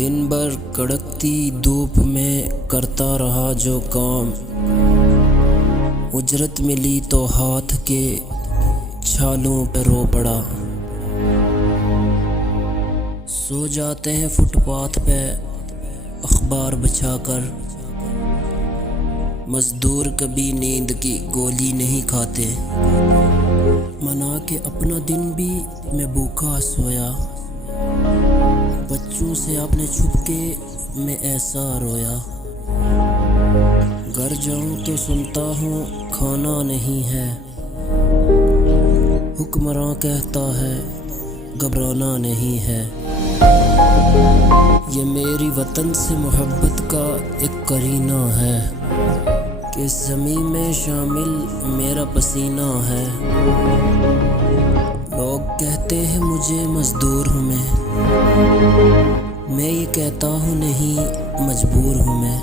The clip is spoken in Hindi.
दिन भर कड़कती धूप में करता रहा जो काम, उजरत मिली तो हाथ के छालों पे रो पड़ा। सो जाते हैं फुटपाथ पे अखबार बिछाकर, मजदूर कभी नींद की गोली नहीं खाते। मना के अपना दिन भी मैं भूखा सोया, बच्चों से आपने छुप के मैं ऐसा रोया। घर जाऊं तो सुनता हूँ खाना नहीं है, हुक्मरान कहता है घबराना नहीं है। ये मेरी वतन से मोहब्बत का एक करीना है कि इस ज़मीन में शामिल मेरा पसीना है। लोग कहते हैं मुझे मजदूर हूँ मैं ये कहता हूँ नहीं मजबूर हूँ मैं।